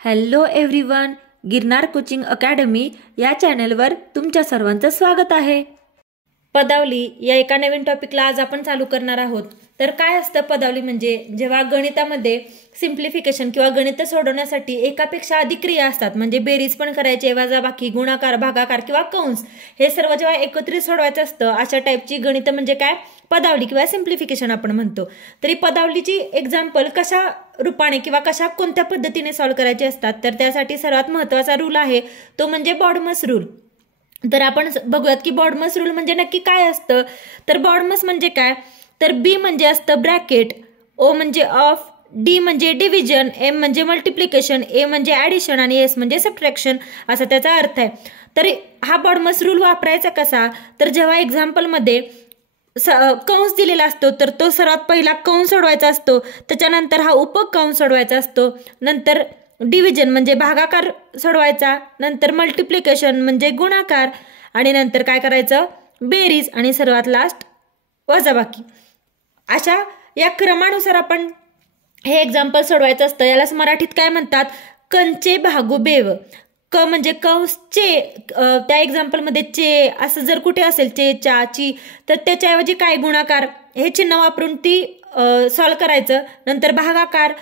Hello everyone, Girnar coaching academy या चॅनलवर तुमच्या सर्वांचं स्वागत आहे। पदावली या एका नवीन टॉपिकला आज आपण चालू करणार आहोत। तर काय असतं पदावली म्हणजे जेव्हा गणितामध्ये सिंप्लिफिकेशन किंवा गणित सोडवण्यासाठी एकापेक्षा अधिक क्रिया असतात, म्हणजे बेरीज पण करायची, वजाबाकी, गुणाकार, भागाकार किंवा कंस हे सर्व जेव्हा एकत्रित सोडवायचं असतं अशा टाइपची गणित म्हणजे काय पदावली किंवा सिंप्लिफिकेशन आपण म्हणतो। तरी पदावलीची एक्झाम्पल कशा रूपाने किंवा कशा कोणत्या पद्धतीने सॉल्व्ह करायचे असतात तर त्यासाठी सर्वात महत्त्वाचा रूल आहे तो म्हणजे बॉडमस रूल। तर आपण बघूयात की बॉडमस रूल म्हणजे नक्की काय असतं। तर बॉडमस म्हणजे काय, तर बी म्हणजे असतं ब्रॅकेट, ओ म्हणजे ऑफ, डी म्हणजे डिव्हिजन, एम म्हणजे मल्टिप्लिकेशन, ए म्हणजे ऍडिशन आणि एस म्हणजे सबट्रॅक्शन असा त्याचा अर्थ आहे। तर हा बॉडमस रूल वापरायचा कसा, तर जेव्हा एक्झाम्पल मध्ये कंस दिलेला असतो तर तो सर्वात पहिला कंस सोडवायचा असतो, त्याच्यानंतर हा उपकंस सोडवायचा असतो, नंतर डिव्हिजन म्हणजे भागाकार सोडवायचा, नंतर मल्टिप्लिकेशन म्हणजे गुणाकार आणि नंतर काय करायचं बेरीज आणि सर्वात लास्ट वजाबाकी। अशा या क्रमानुसार आपण हे एक्झाम्पल सोडवायचं असतं। यालाच मराठीत काय म्हणतात, कंचे भागू बेव। क म्हणजे कंस चे, त्या एक्झाम्पल मध्ये चे असं जर कुठे असेल चे चा ची तर त्याच्याऐवजी काय गुणाकार हे चिन्ह वापरून ती सॉल्व करायचं, नंतर भागाकार,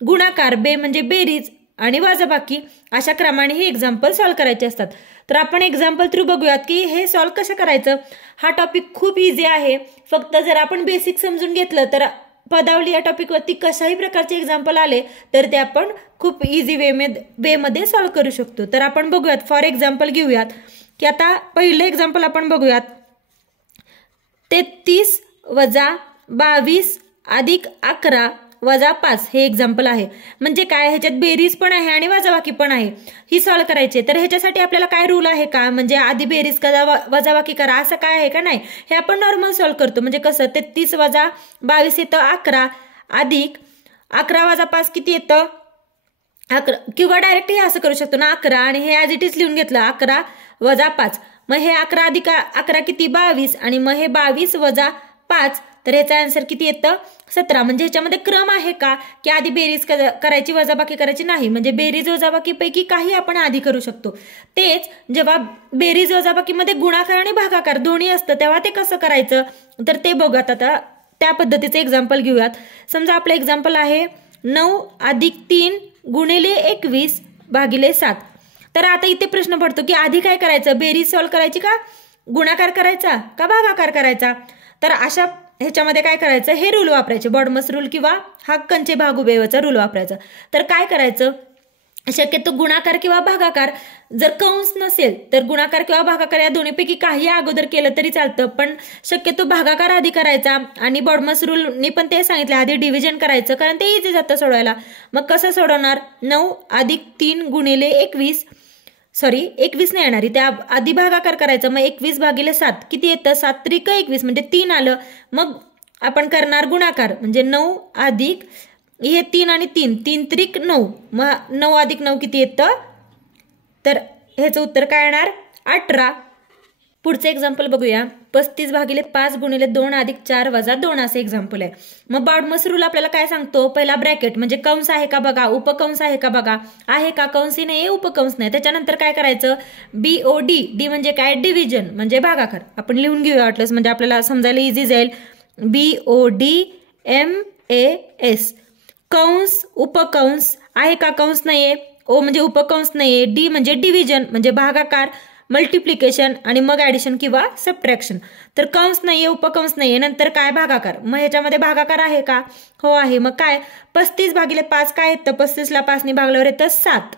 गुणाकार, बे म्हणजे बेरीज आणि वजाबाकी अशा क्रमाने हे एक्झाम्पल सॉल्व करायचे असतात। तर आपण एक्झाम्पल थ्रू बघूयात की हे सॉल्व कसं करायचं। हा टॉपिक खूप इझी आहे, फक्त जर आपण बेसिक समजून घेतलं तर पदावली या टॉपिकवरती कशाही प्रकारचे एक्झाम्पल आले तर ते आपण खूप इझी वे मध्ये सॉल्व करू शकतो। तर आपण बघूयात, फॉर एक्झाम्पल घेऊयात की आता पहिलं एक्झाम्पल आपण बघूयात, 33 वजा 22 अधिक 11 वजा 5 हे एक्झाम्पल आहे। म्हणजे काय, ह्याच्यात बेरीज पण आहे आणि वजाबाकी पण आहे, ही सॉल्व करायची। तर ह्याच्यासाठी आपल्याला काय रूल आहे का, म्हणजे आधी बेरीज करा वजाबाकी करा असं काय आहे का, नाही, हे आपण नॉर्मल सॉल्व करतो। म्हणजे कसं 33 वजा 22 येतं 11 अधिक 11 वजा 5 किती येतं 11, किंवा डायरेक्ट हे असं करू शकतो ना 11 आणि हे ॲज इट इज लिहून घेतलं 11 वजा 5, मग हे 11 अधिक 11 किती 22 आणि मग हे 22 वजा 5 तर ह्याचा आन्सर किती येतं 17। म्हणजे ह्याच्यामध्ये क्रम आहे का की आधी बेरीज करायची वजाबाकी करायची, नाही, म्हणजे बेरीज वजाबाकी पैकी काही आपण आधी करू शकतो। तेच जेव्हा बेरीज वजाबाकीमध्ये गुणाकार आणि भागाकार दोन्ही असतं तेव्हा ते कसं करायचं तर ते बघूयात। आता त्या पद्धतीचे एक्झाम्पल घेऊयात। समजा आपलं एक्झाम्पल आहे 9 अधिक 3 गुणिले 21 भागिले 7। तर आता इथे प्रश्न पडतो की आधी काय करायचं, बेरीज सॉल्व करायची का गुणाकार करायचा का भागाकार करायचा। तर अशा ह्याच्यामध्ये काय करायचं, हे रूल वापरायचे, बॉडमस रूल किंवा हा कंचे भागू बेवचा रूल वापरायचा। तर काय करायचं, शक्यतो गुणाकार किंवा भागाकार जर कंस नसेल तर गुणाकार किंवा भागाकार या दोन्हीपैकी काही अगोदर केलं तरी चालतं, पण शक्यतो भागाकार आधी करायचा आणि बॉडमस रूलनी पण ते सांगितलं आधी डिव्हिजन करायचं कारण ते इझी जातं सोडवायला। मग कसं सोडवणार, 9 अधिक 3 गुणिले 21 नाही येणार, त्या आधी भागाकार करायचा, मग 21 भागिले 7 किती येतं 7 त्रिक 21 म्हणजे 3 आलं। मग आपण करणार गुणाकार म्हणजे 9 अधिक हे 3 आणि 3 3 त्रिक 9, मग 9 अधिक 9 किती येतं, तर ह्याचं उत्तर काय येणार 18। पुढचं एक्झाम्पल बघूया, 35 भागिले 5 गुणिले 2 अधिक 4 वजा 2 असे एक्झाम्पल आहे। मग बॉडमस रूल आपल्याला काय सांगतो, पहिला ब्रॅकेट म्हणजे कंस आहे का बघा, उपकंस आहे का बघा, आहे का कंसही नाही उपकंस नाही, त्याच्यानंतर काय करायचं BOD, डी म्हणजे काय डिव्हिजन म्हणजे भागाकार, आपण लिहून घेऊया वाटलंच म्हणजे आपल्याला समजायला इझी जाईल। BODMAS कंस उपकंस आहे का कंस नाहीये, ओ म्हणजे उपकंस नाहीये, डी म्हणजे डिव्हिजन म्हणजे भागाकार, मल्टिप्लिकेशन आणि मग ऍडिशन किंवा सबट्रॅक्शन। तर कंस नाहीये उपकंस नाहीये, नंतर काय भागाकार, मग ह्याच्यामध्ये भागाकार आहे का, हो आहे। मग काय 35 भागिले 5 काय येतं, 35 ला 5 ने भागल्यावर येतं 7,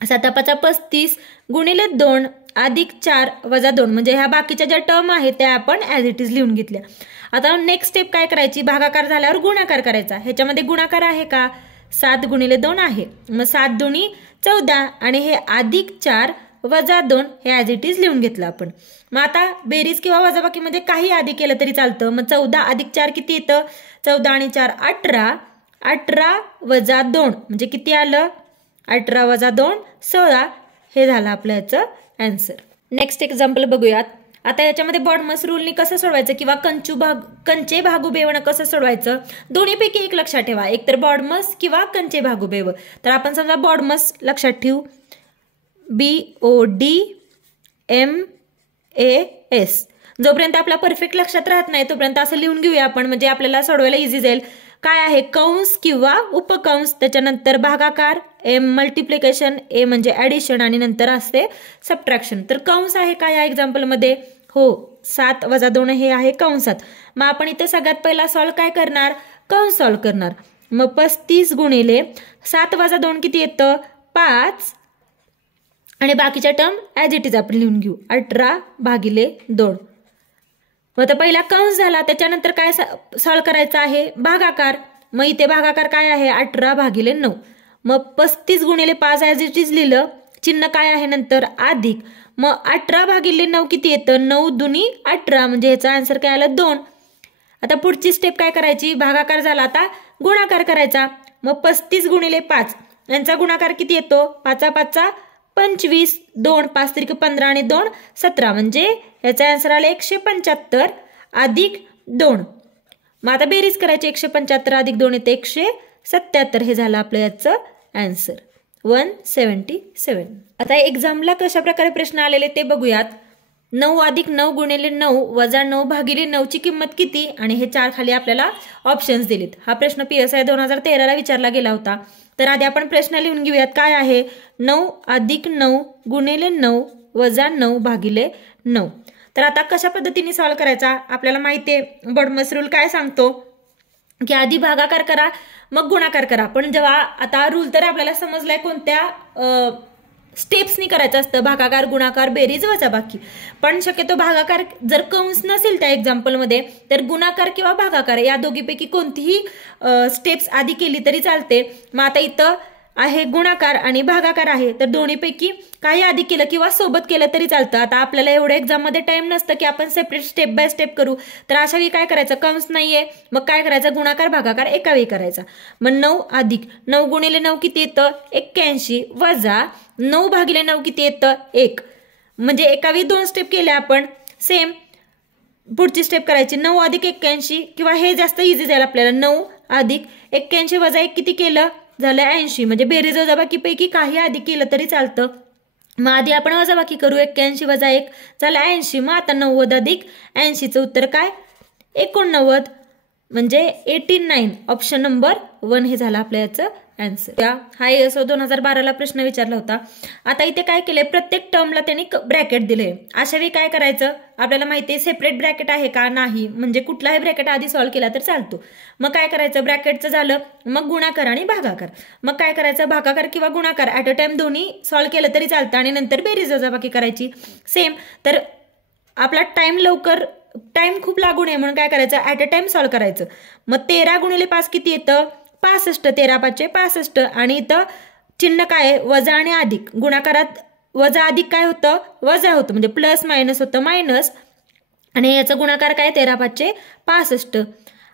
7 5 35 गुणिले 2 अधिक 4 वजा 2 म्हणजे ह्या बाकीच्या ज्या टर्म आहेत त्या आपण ॲज इट इज लिहून घेतल्या। आता नेक्स्ट स्टेप काय करायची, भागाकार झाल्यावर गुणाकार करायचा, ह्याच्यामध्ये गुणाकार आहे का 7 गुणिले 2 आहे, मग 7 दुनी 14 आणि हे अधिक 4 वजा 2 हे ॲज इट इज लिहून घेतलं आपण। मग आता बेरीज किंवा वजाबाकीमध्ये काही आधी केलं तरी चालतं, मग 14 अधिक 4 किती येतं 14 आणि 4 18, 18 वजा 2 म्हणजे किती आलं 18 वजा 2 16, हे झालं आपलं याचं आन्सर। नेक्स्ट एक्झाम्पल बघूयात, आता याच्यामध्ये बॉडमस रूलनी कसं सोडवायचं किंवा कंचे भागू बेवनं कसं सोडवायचं, दोन्हीपैकी एक लक्षात ठेवा, एक तर बॉडमस किंवा कंचे भागू बेव. तर आपण समजा बॉडमस लक्षात ठेवू, BODMAS. जोपर्यंत आपला परफेक्ट लक्षात राहत नाही तोपर्यंत असं लिहून घेऊया आपण, म्हणजे आपल्याला सोडवायला इझी जाईल. काय आहे, कंस किंवा उपकंस, त्याच्यानंतर भागाकार, M मल्टिप्लिकेशन, A म्हणजे ऍडिशन आणि नंतर असते सबट्रॅक्शन. तर कंस आहे का या एक्झाम्पल मध्ये, हो 7 - 2 हे आहे कंसात. मग आपण इथे सगळ्यात पहिला सॉल्व काय करणार, कंस सॉल्व करणार. मग 35 गुणिले 7 - 2 किती येतं, 5, आणि बाकीच्या टर्म ऍज इट इज आपण लिहून घेऊ, 18/2. मग आता पहिला कंस झाला, त्याच्यानंतर काय सॉल्व करायचं आहे, भागाकार. मग इथे भागाकार काय आहे, 18/9. मग 35 गुणिले 5 ऍज इट इज लिहिलं, चिन्ह काय आहे नंतर अधिक. मग 18/9 किती येतं, 9 दुनी 18, म्हणजे याचा आन्सर काय आलं 2. आता पुढची स्टेप काय करायची, भागाकार झाला, आता गुणाकार करायचा. मग 35 गुणिले 5 यांचा गुणाकार किती येतो, 5 - 5 = 25, 2 5 त्रिक 15 आणि 2 17, म्हणजे याचा आन्सर आला 175 अधिक 2. मग आता बेरीज करायची, 175 अधिक 2 येते 177. हे झालं आपलं याचं आन्सर 177. आता एक्झामला कशा प्रकारे प्रश्न आलेले ते बघूयात. 9 अधिक 9 गुणिले 9 वजा 9 भागिले 9 ची किंमत किती, आणि हे 4 खाली आपल्याला ऑप्शन्स दिलेत. हा प्रश्न PSI 2013 ला विचारला गेला होता. तर आधी आपण प्रश्न लिहून घेऊयात. काय आहे, 9 अधिक 9 गुणिले 9 वजा 9 भागिले 9. तर आता कशा पद्धतीने सॉल्व करायचा, आपल्याला माहिती आहे बॉडमस रूल काय सांगतो की आधी भागाकार करा मग गुणाकार करा. पण जेव्हा आता रूल तर आपल्याला समजलाय कोणत्या स्टेप्सनी करायचं असतं, भागाकार, गुणाकार, बेरीज, वजाबाकी. पण शक्यतो भागाकार जर कंस नसेल त्या एक्झाम्पलमध्ये तर गुणाकार किंवा भागाकार या दोघीपैकी कोणतीही स्टेप्स आधी केली तरी चालते. मग आता इथं आहे गुणाकार आणि भागाकार आहे, तर दोन्हीपैकी काही आधी केलं किंवा सोबत केलं तरी चालतं. आता आपल्याला एवढं एक्झाममध्ये टाइम नसतं की आपण सेपरेट स्टेप बाय स्टेप करू, तर अशा वेळी काय करायचं, कंस नाहीये मग काय करायचं, गुणाकार भागाकार एका वेळी करायचा. मग 9 अधिक 9 गुणिले 9 किती येतं, 81 वजा 9 भागिले 9 किती येतं, 1. म्हणजे एका वेळी 2 स्टेप केल्या आपण. सेम पुढची स्टेप करायची, 9 अधिक 81, किंवा हे जास्त इझी जाईल आपल्याला, 9 अधिक 81 वजा 1 किती केलं, झालं 80. म्हणजे बेरीज वजाबाकी पैकी काही आधी केलं तरी चालतं. मग आधी आपण वजाबाकी करू, 81 वजा 1 झालं 80. मग आता 90 अधिक 80चं उत्तर काय, 89, म्हणजे 89. ऑप्शन नंबर 1 हे झालं आपल्या याचं आन्सर. हा ISO 2012 ला प्रश्न विचारला होता. आता इथे काय केलंय, प्रत्येक टर्मला त्यांनी ब्रॅकेट दिले. अशा वेळी काय करायचं, आपल्याला माहिती आहे सेपरेट ब्रॅकेट आहे का नाही, म्हणजे कुठलाही ब्रॅकेट आधी सॉल्व्ह केला तर चालतो. मग काय करायचं, ब्रॅकेटचं झालं, मग गुणाकार आणि भागाकार. मग काय करायचं, भागाकार किंवा गुणाकार ऍट अ टाइम दोन्ही सॉल्व्ह केलं तरी चालतं आणि नंतर बेरीज वजाबाकी करायची. सेम. तर आपला टाइम खूप लागू नये म्हणून काय करायचं, ऍट अ टाइम सॉल्व्ह करायचं. मग 13 गुणिले 5 किती येतं, 65. 13 × 5 = 65. आणि इथं चिन्ह काय आहे, वजा आणि अधिक. गुणाकारात वजा अधिक काय होतं, वजा होतं, म्हणजे प्लस मायनस होतं मायनस, आणि याचा गुणाकार काय, 13 × 5 = 65.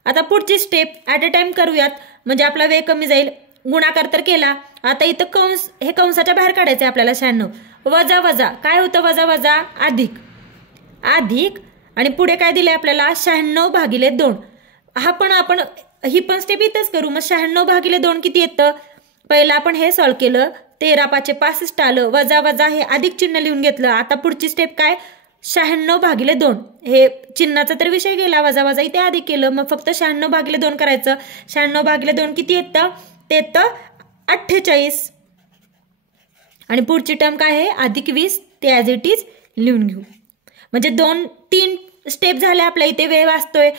आता पुढची स्टेप ऍट अ टाइम करूयात, म्हणजे आपला वेळ कमी जाईल. गुणाकार तर केला, आता इथं कंस, हे कंसाच्या बाहेर काढायचंय आपल्याला, 96 वजा वजा काय होतं, वजा वजा अधिक अधिक, आणि पुढे काय दिलंय आपल्याला, 96/2. आपण ही पण स्टेप इथंच करू. मग 96/2 किती येतं, पहिला आपण हे सॉल्व्ह केलं, 13 × 5 = 65 आलं, वजा वजा हे अधिक चिन्ह लिहून घेतलं. आता पुढची स्टेप काय, 96/2. हे चिन्हाचा तर विषय गेला, वजा वजा इथे अधिक केलं, मग फक्त 96/2 करायचं. 96/2 किती येतं, ते येतं 48. आणि पुढची टर्म काय आहे, अधिक 20, ते ऍज इट इज लिहून घेऊ. म्हणजे 2-3 स्टेप झाल्या आपल्या इथे, वेळ वाचतोय.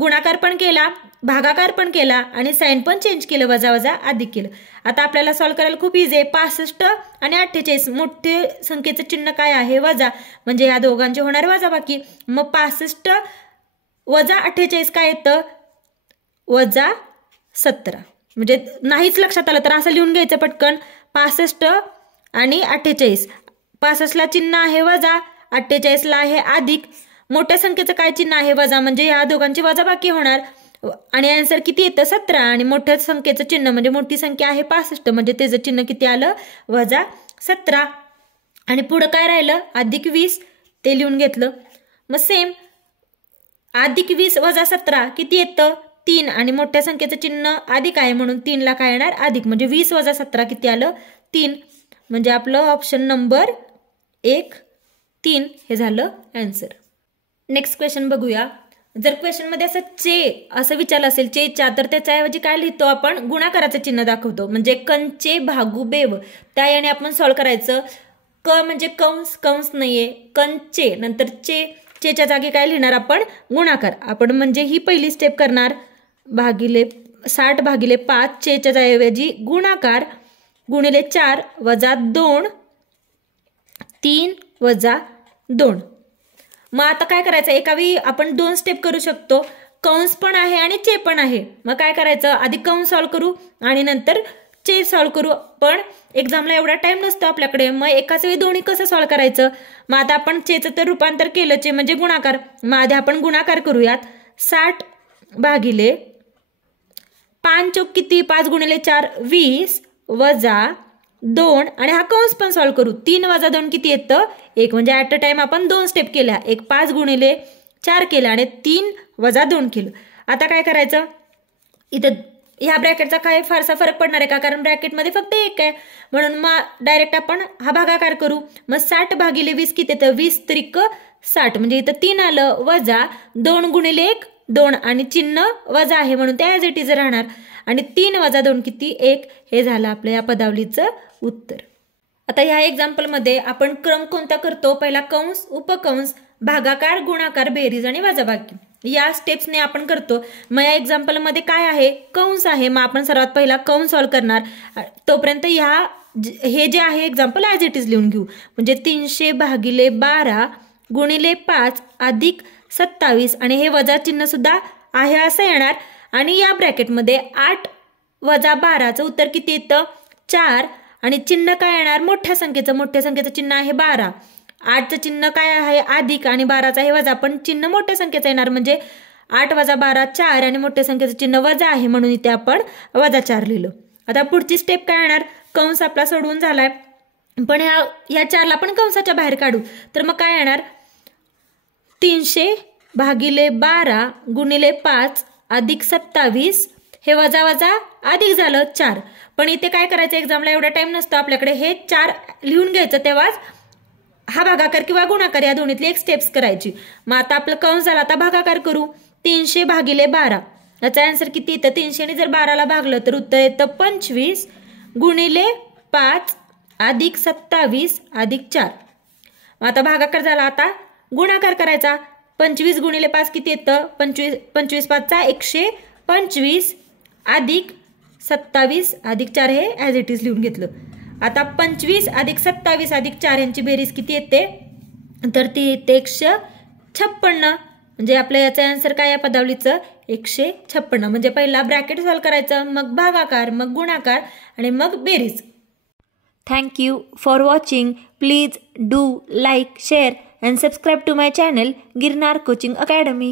गुणाकार पण केला, भागाकार पण केला आणि साइन पण चेंज केलं, वजा वजा अधिक केलं. आता आपल्याला सॉल्व्ह करायला खूप इझी आहे. 65 आणि 48 मोठे संख्येचं चिन्ह काय आहे, वजा, म्हणजे या दोघांचे होणार वजाबाकी. मग 65 वजा 48 काय येतं, वजा 17. म्हणजे नाहीच लक्षात आलं तर असं लिहून घ्यायचं पटकन, 65 आणि 48. 65 ला चिन्ह आहे वजा, 48 ला आहे अधिक. मोठ्या संख्येचं काय चिन्ह आहे, वजा, म्हणजे या दोघांची वजाबाकी होणार. आणि आन्सर किती येतं, 17. आणि मोठ्या संख्येचं चिन्ह म्हणजे मोठी संख्या आहे 65, म्हणजे त्याचं चिन्ह किती आलं, वजा 17. आणि पुढं काय राहिलं, अधिक 20, ते लिहून घेतलं. मग सेम अधिक 20 वजा 17 किती येतं 3 आणि मोठ्या संख्येचं चिन्ह अधिक आहे म्हणून 3 ला काय येणार अधिक, म्हणजे 20 वजा 17 किती आलं 3, म्हणजे आपलं ऑप्शन नंबर 1 3 हे झालं आन्सर. नेक्स्ट क्वेश्चन बघूया. जर क्वेश्चन मध्ये असं चे असं विचारलं असेल चेच्या, तर त्याच्याऐवजी काय लिहितो आपण गुणाकाराचं चिन्ह दाखवतो, म्हणजे कंचे भागू बेव, त्या याने आपण सॉल्व्ह करायचं. क म्हणजे कंस, कंस नाहीये, कंचे नंतर चेच्या जागी काय लिहिणार आपण गुणाकार. आपण म्हणजे ही पहिली स्टेप करणार, 60 भागिले 5 चेच्या ऐवजी गुणाकार गुणिले 4 वजा 2 3 वजा 2. मग आता काय करायचं, एका वेळी आपण 2 स्टेप करू शकतो, कंस पण आहे आणि चे पण आहे. मग काय करायचं, आधी कंस सॉल्व्ह करू आणि नंतर चे सॉल्व्ह करू. पण एक्झामला एवढा टाइम नसतो आपल्याकडे, मग एकाच वेळी दोन्ही कसं सॉल्व्ह करायचं. मग आता आपण चेचं तर रूपांतर केलं, चे म्हणजे गुणाकार. मग आधी आपण गुणाकार करूयात. 60 भागिले 5 चौक किती, 5 गुणिले 4 20 वजा 2 आणि हा कंस पण सॉल्व्ह करू. 3 वजा 2 किती येतं 1, म्हणजे ऍट अ टाइम आपण 2 स्टेप केल्या. एक 5 गुणिले 4 केलं आणि 3 वजा 2 केलं. आता काय करायचं, इथं ह्या ब्रॅकेटचा काय फारसा फरक पडणार आहे का, कारण ब्रॅकेटमध्ये फक्त 1 आहे म्हणून मग डायरेक्ट आपण हा भागाकार करू. मग 60 भागिले 20 किती येतं 20 त्रिक 60, म्हणजे इथं 3 आलं वजा 2 गुणिले 1 2 आणि चिन्ह वजा आहे म्हणून ते ॲज इट इज राहणार. आणि 3 वजा 2 किती 1, हे झालं आपल्या या पदावलीचं उत्तर. आता ह्या एक्झाम्पलमध्ये आपण क्रम कोणता करतो, पहिला कंस उपकंस भागाकार गुणाकार बेरीज आणि वजाबाकी या स्टेप्सने आपण करतो. मग या एक्झाम्पलमध्ये काय आहे कंस आहे, मग आपण सर्वात पहिला कंस सॉल्व्ह करणार. तोपर्यंत हे जे आहे एक्झाम्पल ॲज इट इज लिहून घेऊ. म्हणजे 300 भागिले 12 गुणिले 5 अधिक 27 आणि हे वजा चिन्ह सुद्धा आहे असं येणार. आणि या ब्रॅकेटमध्ये 8 वजा 12चं उत्तर किती येतं 4 आणि चिन्ह काय येणार मोठ्या संख्येचं चिन्ह आहे 12. 8चं चिन्ह काय आहे अधिक आणि 12चं आहे वजा, पण चिन्ह मोठ्या संख्येचं येणार, म्हणजे 8 वजा 12 4 आणि मोठ्या संख्येचं चिन्ह वजा आहे म्हणून इथे आपण वजा 4 लिहिलं. आता पुढची स्टेप काय येणार, कंस आपला सोडवून झालाय, पण ह्या 4ला पण कंसाच्या बाहेर काढू. तर मग काय येणार 300 भागिले 12 गुणिले 5 अधिक 27 हे वजा वजा अधिक झालं 4. पण इथे काय करायचं, एक्झामला एवढा टाइम नसतो आपल्याकडे, हे 4 लिहून घ्यायचं, तेव्हाच हा भागाकार किंवा गुणाकार या दोन्हीतली एक स्टेप्स करायची. मग आता आपलं कंस झाला, आता भागाकार करू. 300 भागिले 12 याचा आन्सर किती येतं, 300 ने जर 12ला भागलं तर उत्तर येतं 25 गुणिले 5 अधिक 27 अधिक 4. मग आता भागाकार झाला, आता गुणाकार करायचा. 25 गुणिले 5 किती येतं 25 5चा 125 अधिक 27 अधिक 4 हे ॲज इट इज लिहून घेतलं. आता 25 अधिक 27 अधिक 4 यांची बेरीज किती येते, तर ती येते 156. म्हणजे आपल्या याचा आन्सर काय या पदावलीचं 156. म्हणजे पहिला ब्रॅकेट सॉल्व्ह करायचं, मग भागाकार, मग गुणाकार आणि मग बेरीज. Thank you for watching. Please do like, share and subscribe to my channel Girnar Coaching Academy.